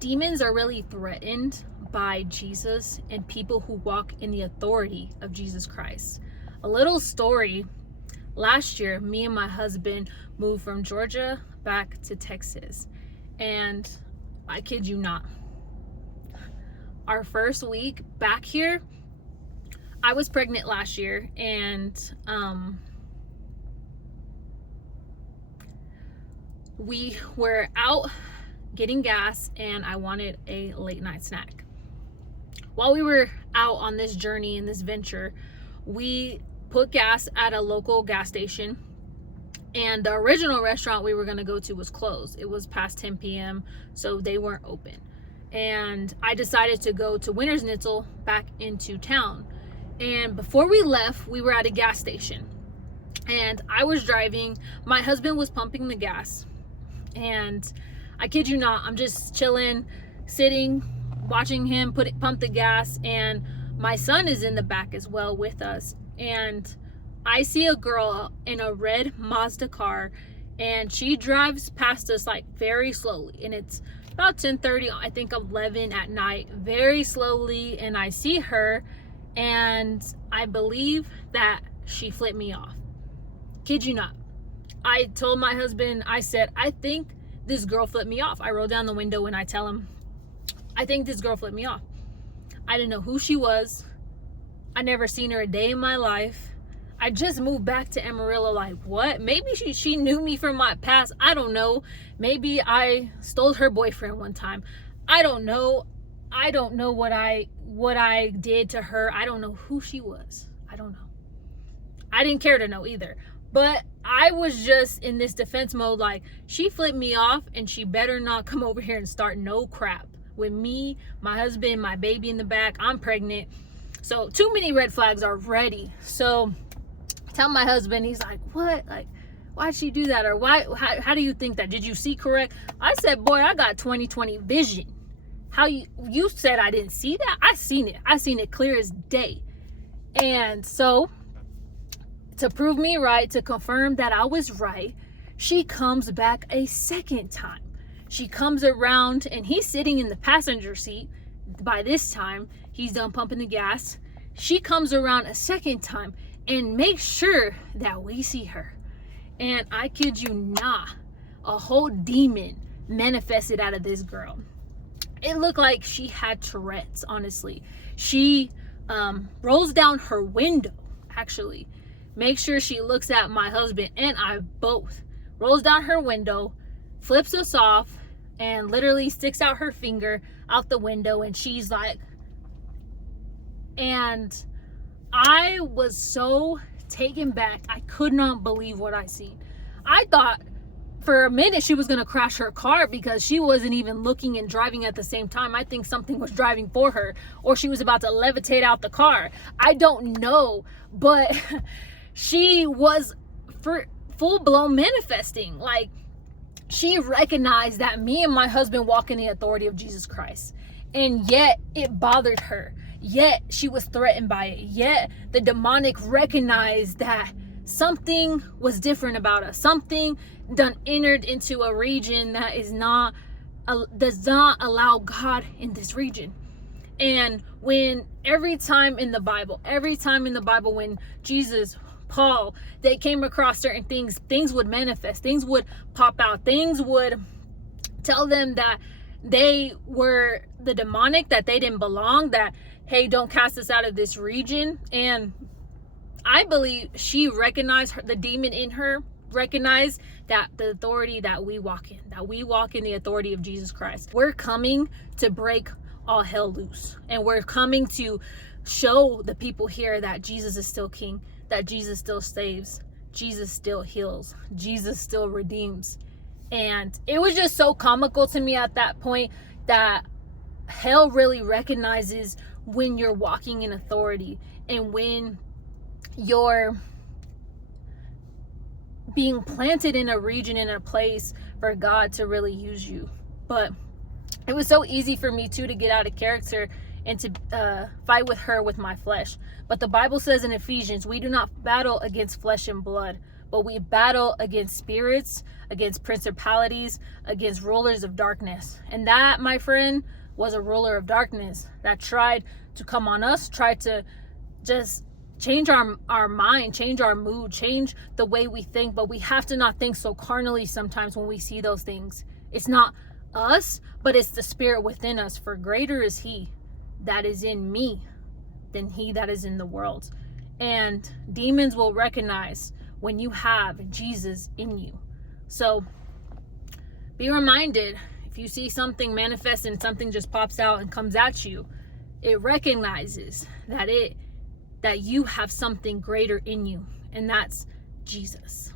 demons are really threatened by Jesus and people who walk in the authority of Jesus Christ. A little story. Last year, me and my husband moved from Georgia back to Texas. And I kid you not, our first week back here, I was pregnant last year, and we were out getting gas, and I wanted a late night snack. While we were out on this journey and this venture, we put gas at a local gas station, and the original restaurant we were going to go to was closed. It was past 10 p.m., so they weren't open. And I decided to go to Winter's Schnitzel back into town. And before we left, we were at a gas station, and I was driving. My husband was pumping the gas, and I kid you not, I'm just chilling, sitting, watching him pump the gas, and my son is in the back as well with us. And I see a girl in a red Mazda car, and she drives past us like very slowly, and it's about 10:30, I think 11 at night, very slowly. And I see her, and I believe that she flipped me off. Kid you not. I told my husband, I said, I think this girl flipped me off. I roll down the window and I tell him, I think this girl flipped me off. I didn't know who she was. I never seen her a day in my life. I just moved back to Amarillo. Like, what? Maybe she knew me from my past. I don't know. Maybe I stole her boyfriend one time. I don't know. I don't know what I did to her. I don't know who she was. I don't know. I didn't care to know either. But I was just in this defense mode, like, she flipped me off, and she better not come over here and start no crap with me, my husband, my baby in the back. I'm pregnant. So too many red flags already. So I tell my husband, he's like, what? Like, why'd she do that? Or how do you think that? Did you see correct? I said, boy, I got 20/20 vision. How you said I didn't see that? I seen it clear as day. And so, to prove me right, to confirm that I was right, she comes back a second time. She comes around, and he's sitting in the passenger seat. By this time, he's done pumping the gas. She comes around a second time and makes sure that we see her. And I kid you not, a whole demon manifested out of this girl. It looked like she had Tourette's, honestly. She rolls down her window, actually. Make sure she looks at my husband and I both. Rolls down her window, flips us off, and literally sticks out her finger out the window, and she's like, and I was so taken back. I could not believe what I seen. I thought for a minute she was going to crash her car, because she wasn't even looking and driving at the same time. I think something was driving for her, or she was about to levitate out the car. I don't know, but she was full-blown manifesting. Like, she recognized that me and my husband walk in the authority of Jesus Christ, and yet it bothered her. Yet she was threatened by it. Yet the demonic recognized that something was different about us. Something done entered into a region that does not allow God in this region. And when every time in the Bible when Jesus, Paul, they came across certain things would manifest, things would pop out, things would tell them that they were the demonic, that they didn't belong, that, hey, don't cast us out of this region. And I believe she recognized the demon in her, recognized that the authority that we walk in the authority of Jesus Christ. We're coming to break all hell loose, and we're coming to show the people here that Jesus is still king, that Jesus still saves, Jesus still heals, Jesus still redeems. And it was just so comical to me at that point that hell really recognizes when you're walking in authority, and when you're being planted in a region, in a place for God to really use you. But it was so easy for me too to get out of character and to fight with her with my flesh. But the Bible says in Ephesians, we do not battle against flesh and blood, but we battle against spirits, against principalities, against rulers of darkness. And that, my friend, was a ruler of darkness that tried to come on us, tried to just change our mind, change our mood, change the way we think. But we have to not think so carnally sometimes when we see those things. It's not us, but it's the spirit within us. For greater is he that is in me than he that is in the world. And demons will recognize when you have Jesus in you. So be reminded, if you see something manifest and something just pops out and comes at you, it recognizes that you have something greater in you, and that's Jesus.